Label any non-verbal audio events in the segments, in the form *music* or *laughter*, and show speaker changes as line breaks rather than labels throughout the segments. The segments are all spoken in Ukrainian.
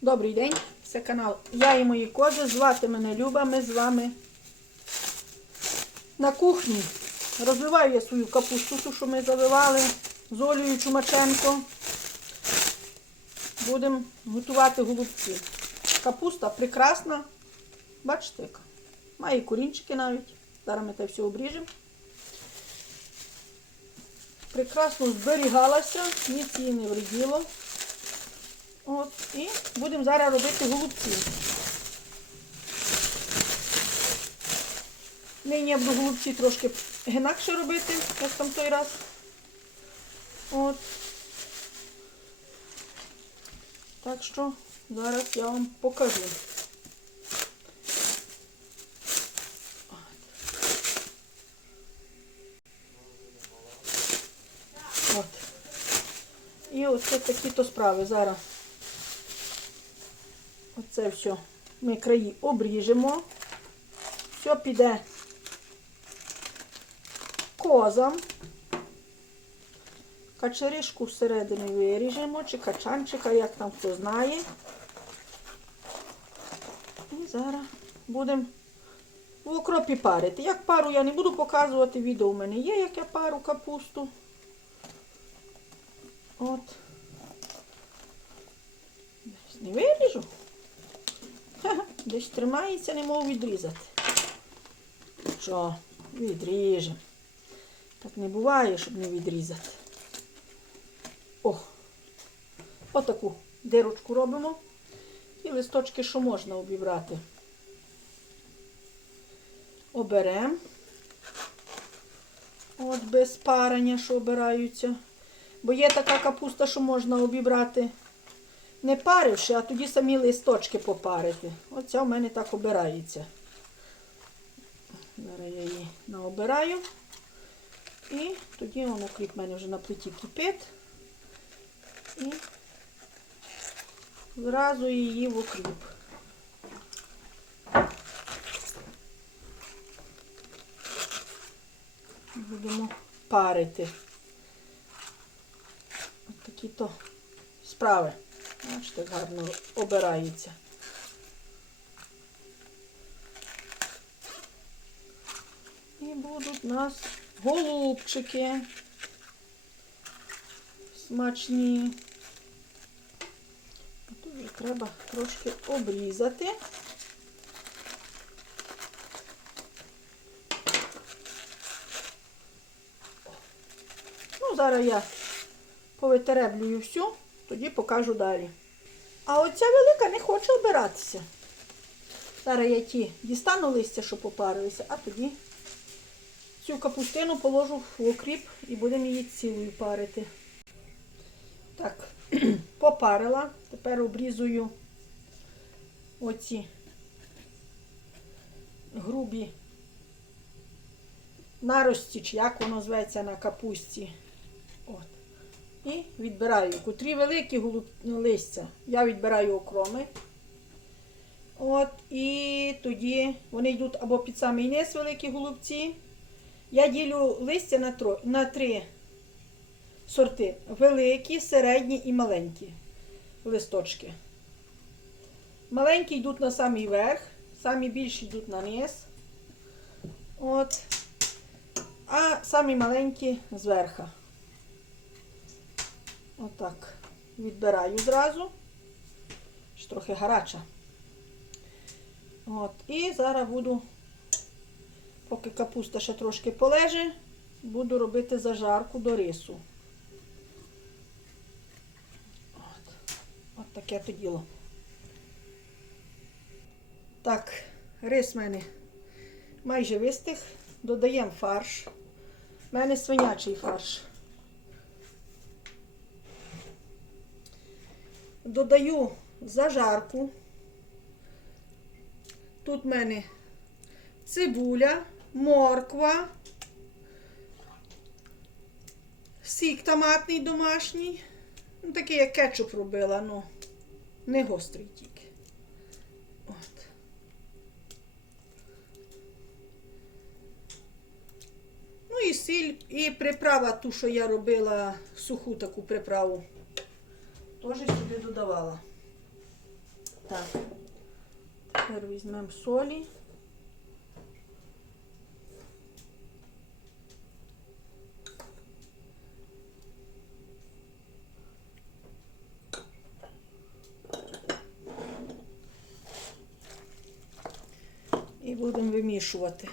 Добрий день, це канал Я і мої кози. Звати мене Люба. Ми з вами на кухні. Розливаю я свою капусту, ту, що ми завивали з Олею Чумаченко. Будемо готувати голубці. Капуста прекрасна. Бачите, яка? Має корінчики навіть. Зараз ми те все обріжемо. Прекрасно зберігалася, ніц її не вреділо. От, і будемо зараз робити голубці. Нині я буду голубці трошки інакше робити, як там той раз. От. Так що зараз я вам покажу. От. І оце такі-то справи. Зараз оце все ми краї обріжемо. Все піде козам. Качеришку всередині виріжемо, чи качанчика, як там хто знає. І зараз будемо в окропі парити. Як пару я не буду показувати, відео у мене є, як я пару капусту. От. Не виріжу. Десь тримається, не можу відрізати. Що, відріжемо. Так не буває, щоб не відрізати. О! Отаку дирочку робимо. І листочки, що можна обібрати. Оберемо. От без парення, що обираються. Бо є така капуста, що можна обібрати не паривши, а тоді самі листочки попарити. Оця в мене так обирається. Зараз я її наобираю. І тоді воно кріп в мене вже на плиті кипить. І зразу її в окріп. Будемо парити. Ось такі то справи. Бачите, гарно обирається. І будуть у нас голубчики. Смачні. Тут вже треба трошки обрізати. Ну, зараз я повитереблюю всю, тоді покажу далі. А оця велика не хоче обиратися. Зараз я ті дістану листя, що попарилися, а тоді цю капустину положу в окріп і будемо її цілою парити. Так, *clears throat* попарила. Тепер обрізую оці грубі нарості, чи як воно зветься на капусті. І відбираю. Котрі великі голуб... листя, я відбираю окроми. От, і тоді вони йдуть або під самий низ великі голубці. Я ділю листя на, тро... на три сорти: великі, середні і маленькі листочки. Маленькі йдуть на самий верх, самі більші йдуть на низ. От. А самі маленькі зверху. Отак. Відбираю зразу. Ще трохи гаряча. От. І зараз буду, поки капуста ще трошки полеже, буду робити зажарку до рису. От, От таке то діло. Так, рис в мене майже вистиг. Додаємо фарш. У мене свинячий фарш. Додаю зажарку. Тут в мене цибуля, морква, сік томатний домашній. Ну, такий, як кетчуп робила, ну, не гострий тільки. От. Ну і сіль, і приправа, ту, що я робила, суху таку приправу, теж сюди додавала. Так. Тепер візьмемо солі. І будемо вимішувати.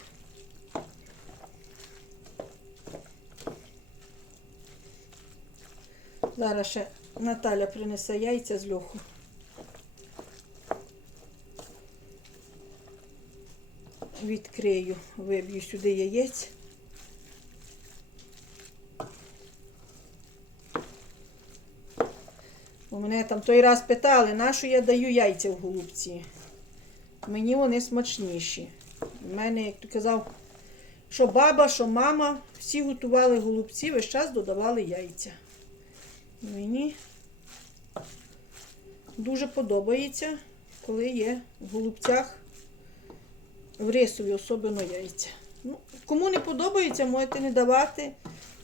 Зараз ще Наталя принесе яйця з льоху. Відкрию, виб'ю сюди яєць. У мене там той раз питали, на що я даю яйця в голубці. Мені вони смачніші. У мене, як ти казав, що баба, що мама, всі готували голубці, весь час додавали яйця. Мені дуже подобається, коли є в голубцях в рисові, особливо яйця. Ну, кому не подобається, можете не давати.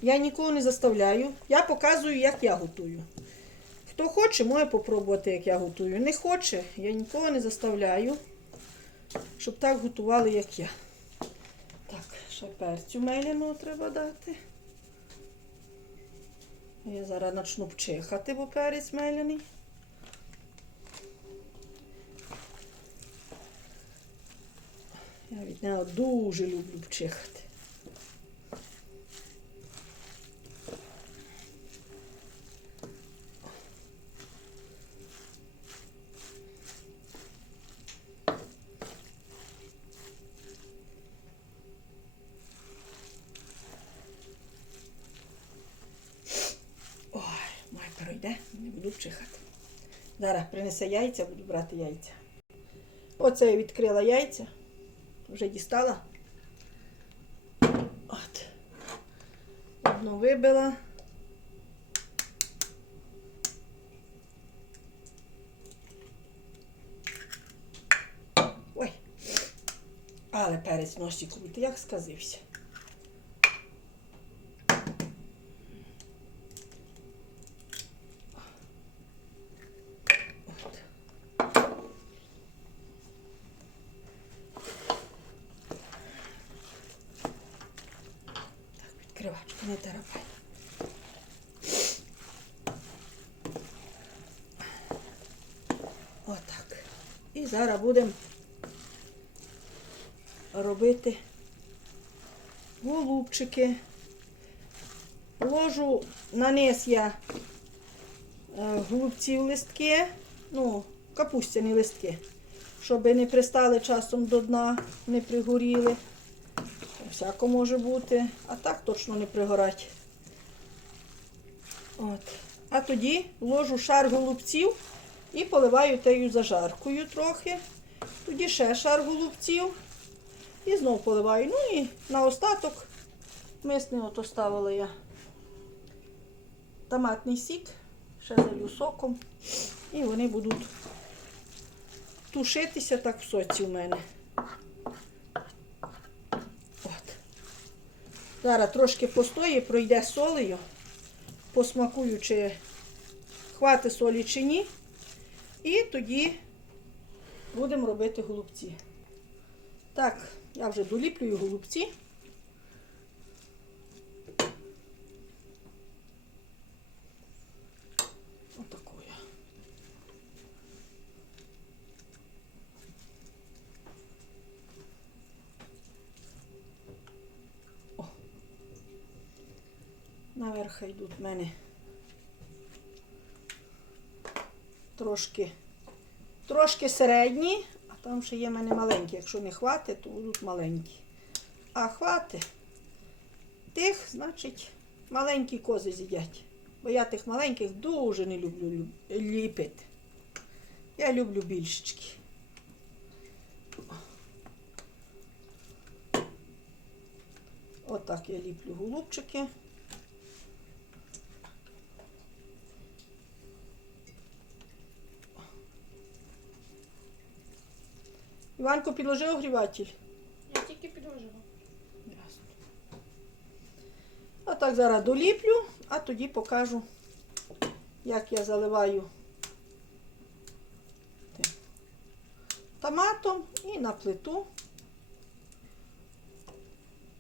Я нікого не заставляю. Я показую, як я готую. Хто хоче, може попробувати, як я готую. Не хоче, я нікого не заставляю, щоб так готували, як я. Так, ще перцю меляного треба дати. Я зараз почну пчихати, бо перець меляний. Я від нього дуже люблю пчихати. Ой, май пройде, не буду пчихати. Зараз принесе яйця, буду брати яйця. Оце я відкрила яйця. Вже дістала. От. Одну вибила. Ой. Але перець носі крути, як сказився. От. Так, відкривачку не терапай. Отак. І зараз будемо робити голубчики. Ложу на низ я е, голубців листки, ну, капустяні листки, щоб не пристали часом до дна, не пригоріли. Всяко може бути, а так точно не пригорать. От. А тоді ложу шар голубців і поливаю тею зажаркою трохи. Тоді ще шар голубців. І знову поливаю. Ну і на остаток мисний от оставила я томатний сік, ще залю соком. І вони будуть тушитися так в соці у мене. От. Зараз трошки постоє, пройде солею, посмакую, чи хватить солі чи ні. І тоді будемо робити голубці. Так, я вже доліплюю голубці. Отакою. Наверх йдуть мене трошки, трошки середні, а там ще є в мене маленькі. Якщо не хватить, то будуть маленькі. А хватить тих, значить, маленькі кози з'їдять. Бо я тих маленьких дуже не люблю ліпити. Я люблю більшечки. Отак я ліплю голубчики. Іванко, підложи огріватель.
Я тільки підложила.
Ясно. А так зараз доліплю, а тоді покажу, як я заливаю тим томатом і на плиту.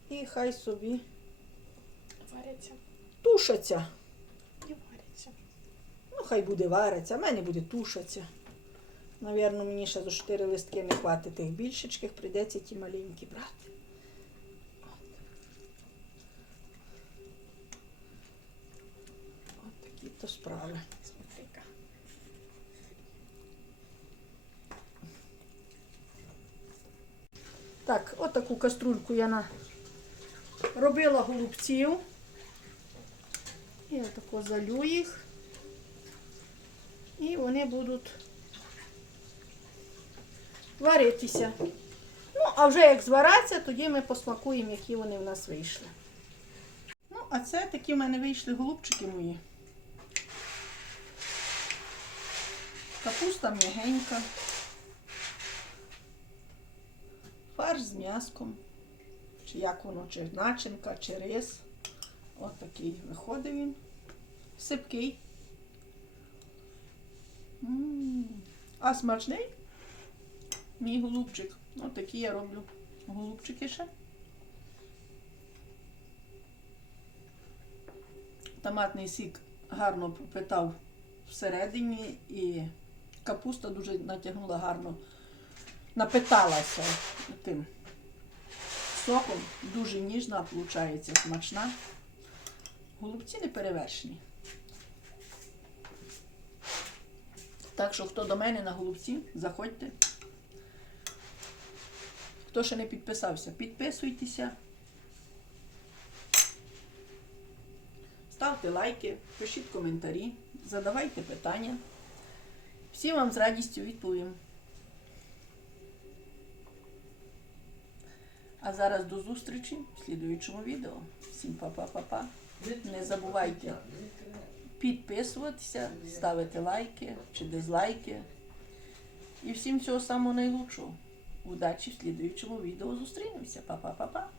І хай собі
Варяться.
тушаться.
І варяться.
Ну, хай буде вариться, а в мене буде тушаться. Навірно, мені ще за 4 листки не хватить тих більшечких, прийдеться ті маленькі брати. От. Такі то справи. Так, от таку каструльку я на... робила голубців. І отако залю їх. І вони будуть варитися. Ну, а вже як звараться, тоді ми посмакуємо, які вони в нас вийшли. Ну, а це такі в мене вийшли голубчики мої. Капуста м'ягенька. Фарш з м'яском. Чи як воно, чи начинка, чи рис. От такий виходить він. Сипкий. М. А смачний? Мій голубчик. От такі я роблю голубчики ще. Томатний сік гарно пропитав всередині і капуста дуже натягнула гарно, напиталася тим соком. Дуже ніжна, виходить, смачна. Голубці не перевершені. Так що, хто до мене на голубці, заходьте. Хто ще не підписався, підписуйтеся. Ставте лайки, пишіть коментарі, задавайте питання. Всі вам з радістю відповім. А зараз до зустрічі в слідуючому відео. Всім па-па-па-па. Не забувайте підписуватися, ставити лайки чи дизлайки. І всім всього самого найлучшого. Удачі в слідуючому відео зустрінемося. Па-па-па-па.